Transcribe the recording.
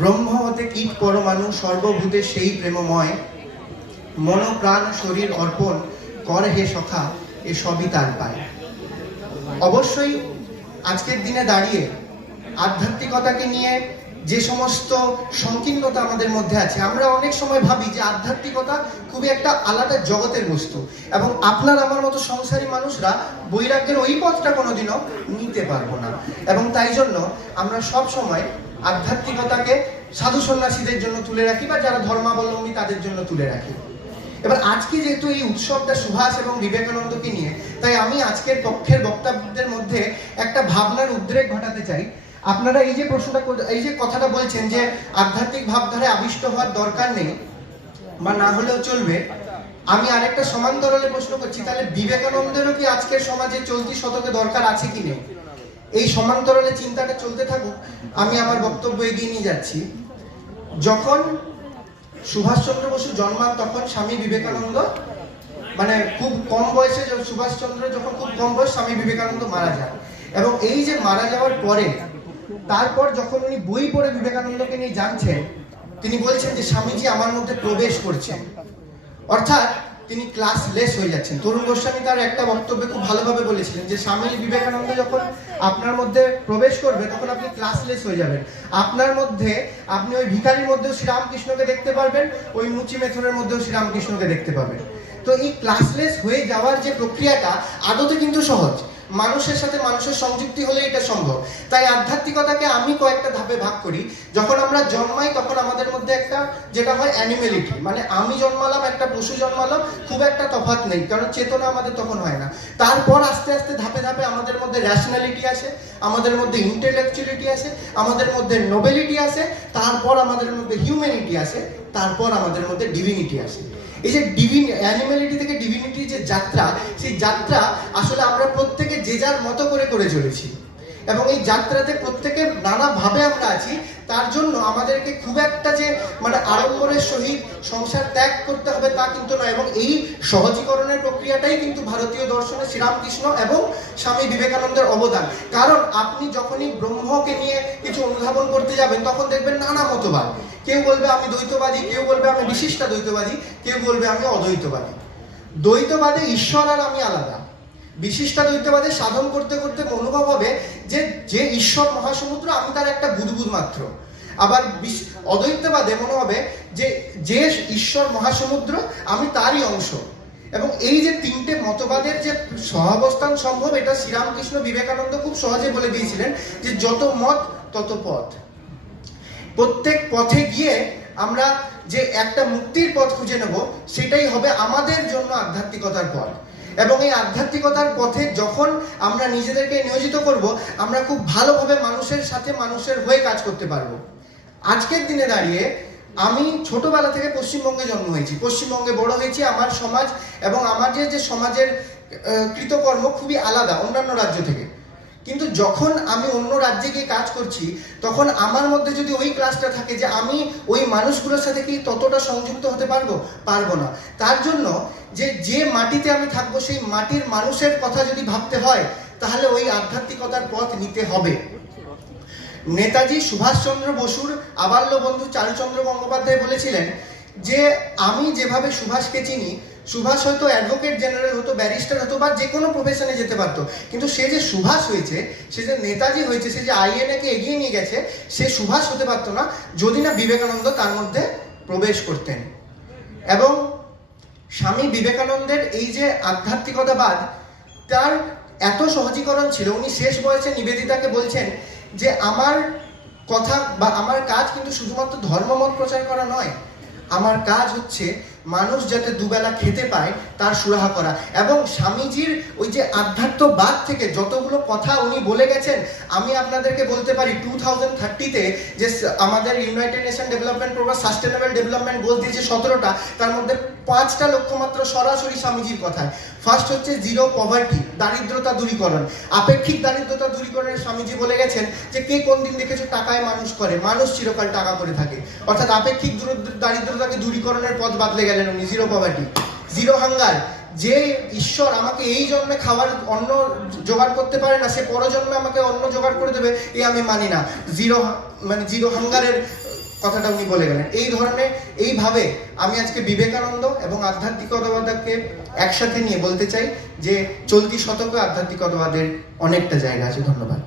ব্রহ্ম হতে কীট পরমাণু সর্বভূতে সেই প্রেমময়, মন প্রাণ শরীর অর্পণ কর হে সখা, এ সবই তার পায়। অবশ্যই আজকের দিনে দাঁড়িয়ে আধ্যাত্মিকতাকে নিয়ে যে সমস্ত সংকীর্ণতা আমাদের মধ্যে আছে, আমরা অনেক সময় ভাবি যে আধ্যাত্মিকতা খুবই একটা আলাদা জগতের বস্তু, এবং আপনার আমার মতো সংসারী মানুষরা বৈরাগ্যের ওই পথটা কোনোদিনও নিতে পারবো না। এবং তাই জন্য আমরা সব সময় আধ্যাত্মিকতাকে সাধু সন্ন্যাসীদের জন্য তুলে রাখি, বা যারা ধর্মাবলম্বী তাদের জন্য তুলে রাখি। এবার আজকে যেহেতু এই উৎসবটা সুভাষ এবং বিবেকানন্দকে নিয়ে, তাই আমি আজকের পক্ষের বক্তব্যদের মধ্যে একটা ভাবনার উদ্রেক ঘটাতে চাই। আপনারা এই যে প্রশ্নটা, এই যে কথাটা বলছেন যে আধ্যাত্মিক ভাবধারায় আবিষ্ট হওয়ার দরকার নেই বা না হলেও চলবে, আমি আরেকটা সমান্তরালে প্রশ্ন করছি, তাহলে বিবেকানন্দেরও কি আজকের সমাজে চলতি শতকে দরকার আছে কি নেই? এই সমান্তরালে চিন্তাটা চলতে থাকুক, আমি আমার বক্তব্য এগিয়ে নিয়ে যাচ্ছি। যখন সুভাষচন্দ্র বসু জন্মান, তখন স্বামী বিবেকানন্দ মানে খুব কম বয়সে, সুভাষচন্দ্র যখন খুব কম বয়স, স্বামী বিবেকানন্দ মারা যান। এবং এই যে মারা যাওয়ার পরে, তারপর যখন উনি বই পড়ে বিবেকানন্দকে নিয়ে জানছেন, তিনি বলছেন যে স্বামীজি আমার মধ্যে প্রবেশ করছেন, অর্থাৎ তিনি ক্লাসলেস হয়ে যাচ্ছেন। তরুণ গোস্বামী তার একটা বক্তব্যে খুব ভালোভাবে বলেছিলেন যে স্বামী বিবেকানন্দ যখন আপনার মধ্যে প্রবেশ করবে, তখন আপনি ক্লাসলেস হয়ে যাবেন। আপনার মধ্যে আপনি ওই ভিখারির মধ্যেও শ্রীরামকৃষ্ণকে দেখতে পারবেন, ওই মুচি মেথরের মধ্যেও শ্রীরামকৃষ্ণকে দেখতে পাবেন। তো এই ক্লাসলেস হয়ে যাওয়ার যে প্রক্রিয়াটা আদতে কিন্তু সহজ, মানুষের সাথে মানুষের সংযুক্তি হলে এটা সম্ভব। তাই আধ্যাত্মিকতাকে আমি কয়েকটা ধাপে ভাগ করি। যখন আমরা জন্মাই, তখন আমাদের মধ্যে একটা যেটা হয় অ্যানিমেলিটি, মানে আমি জন্মালাম, একটা পশু জন্মালাম, খুব একটা তফাৎ নেই, কারণ চেতনা আমাদের তখন হয় না। তারপর আস্তে আস্তে ধাপে ধাপে আমাদের মধ্যে র্যাশনালিটি আসে, আমাদের মধ্যে ইন্টেলেকচুয়ালিটি আসে, আমাদের মধ্যে নোবেলিটি আসে, তারপর আমাদের মধ্যে হিউম্যানিটি আসে, তারপর আমাদের মধ্যে ডিভিনিটি আসে। এই যে অ্যানিম্যালিটি থেকে ডিভিনিটির যে যাত্রা, সেই যাত্রা আসলে আমরা প্রত্যেকে যে যার মতো করে করে চলেছি, এবং এই যাত্রাতে প্রত্যেকে নানাভাবে আমরা আছি। তার জন্য আমাদেরকে খুব একটা যে মানে আড়ম্বরের সহিত সংসার ত্যাগ করতে হবে তা কিন্তু নয়। এবং এই সহজীকরণের প্রক্রিয়াটাই কিন্তু ভারতীয় দর্শনে শ্রীরামকৃষ্ণ এবং স্বামী বিবেকানন্দের অবদান। কারণ আপনি যখনই ব্রহ্মকে নিয়ে কিছু অনুধাবন করতে যাবেন, তখন দেখবেন নানা মতবাদ। কেউ বলবে আমি দ্বৈতবাদী, কেউ বলবে আমি বিশিষ্ট দ্বৈতবাদী, কেউ বলবে আমি অদ্বৈতবাদী। দ্বৈতবাদে ঈশ্বর আর আমি আলাদা, বিশিষ্ট দ্বৈতবাদে সাধন করতে করতে অনুভব হবে যে যে ঈশ্বর মহাসমুদ্র, আমি তার একটা বুদবুদ মাত্র। আবার অদ্বৈতবাদে মনে হবে যে যে ঈশ্বর মহাসমুদ্র, আমি তারই অংশ। এবং এই যে তিনটে মতবাদের যে সহাবস্থান সম্ভব, এটা শ্রীরামকৃষ্ণ বিবেকানন্দ খুব সহজে বলে দিয়েছিলেন যে যত মত তত পথ। প্রত্যেক পথে গিয়ে আমরা যে একটা মুক্তির পথ খুঁজে নেব, সেটাই হবে আমাদের জন্য আধ্যাত্মিকতার পথ। এবং এই আধ্যাত্মিকতার পথে যখন আমরা নিজেদেরকে নিয়োজিত করব, আমরা খুব ভালোভাবে মানুষের সাথে মানুষের হয়ে কাজ করতে পারবো। আজকের দিনে দাঁড়িয়ে আমি ছোটবেলা থেকে পশ্চিমবঙ্গে জন্ম হয়েছি, পশ্চিমবঙ্গে বড় হয়েছি। আমার সমাজ এবং আমার যে সমাজের কৃতকর্ম খুবই আলাদা অন্যান্য রাজ্য থেকে। কিন্তু যখন আমি অন্য রাজ্যে গিয়ে কাজ করছি, তখন আমার মধ্যে যদি ওই ক্লাসটা থাকে যে আমি ওই মানুষগুলোর সাথে কি ততটা সংযুক্ত হতে পারবো না। তার জন্য যে মাটিতে আমি থাকবো, সেই মাটির মানুষের কথা যদি ভাবতে হয়, তাহলে ওই আধ্যাত্মিকতার পথ নিতে হবে। নেতাজি সুভাষচন্দ্র বসুর আবাল্য বন্ধু চারুচন্দ্র গঙ্গোপাধ্যায় বলেছিলেন যে আমি যেভাবে সুভাষকে চিনি, সুভাষ হয়তো অ্যাডভোকেট জেনারেল হতো, ব্যারিস্টার হতো, বা যে কোনো প্রফেশনে যেতে পারতো, কিন্তু সে যে সুভাষ হয়েছে, সে যে নেতাজি হয়েছে, সে যে আইএনএকে এগিয়ে নিয়ে গেছে, সে সুভাষ হতে পারতো না যদি না বিবেকানন্দ তার মধ্যে প্রবেশ করতেন। এবং স্বামী বিবেকানন্দের এই যে আধ্যাত্মিকতাবাদ, তার এত সহজীকরণ ছিল, উনি শেষ বয়সে নিবেদিতাকে বলছেন যে আমার কথা বা আমার কাজ কিন্তু শুধুমাত্র ধর্মমত প্রচার করা নয়, আমার কাজ হচ্ছে মানুষ যাতে দুবেলা খেতে পায় তার সুরাহা করা। এবং স্বামীজির ওই যে আধ্যাত্মবাদ থেকে যতগুলো কথা উনি বলে গেছেন, আমি আপনাদেরকে বলতে পারি 2030-তে যে আমাদের United Nation development programme sustainable development goal দিয়েছে 17টা, তার মধ্যে 5টা লক্ষ্যমাত্র সরাসরি স্বামীজির কথায়। ফার্স্ট হচ্ছে জিরো পভার্টি, দারিদ্রতা দূরীকরণ। আপেক্ষিক দারিদ্রতা দূরীকরণের স্বামীজি বলে গেছেন যে কে কোন দিন দেখেছো টাকায় মানুষ করে, মানুষ চিরকাল টাকা করে থাকে। অর্থাৎ আপেক্ষিক দারিদ্রতাকে দূরীকরণের পথ বাদলে গেলেন উনি। জিরো পভার্টি, জিরো হাঙ্গার, যে ঈশ্বর আমাকে এই জন্মে খাবার অন্ন জোগাড় করতে পারে না, সে পরজন্মে আমাকে অন্ন জোগাড় করে দেবে, এ আমি মানি না। জিরো হাঙ্গারের কথাটা উনি বলে গেলেন। এইভাবে আমি আজকে বিবেকানন্দ এবং আধ্যাত্মিকতাবাদকে একসাথে নিয়ে বলতে চাই যে চলতি শতকে আধ্যাত্মিকতাবাদের অনেকটা জায়গা আছে। ধন্যবাদ।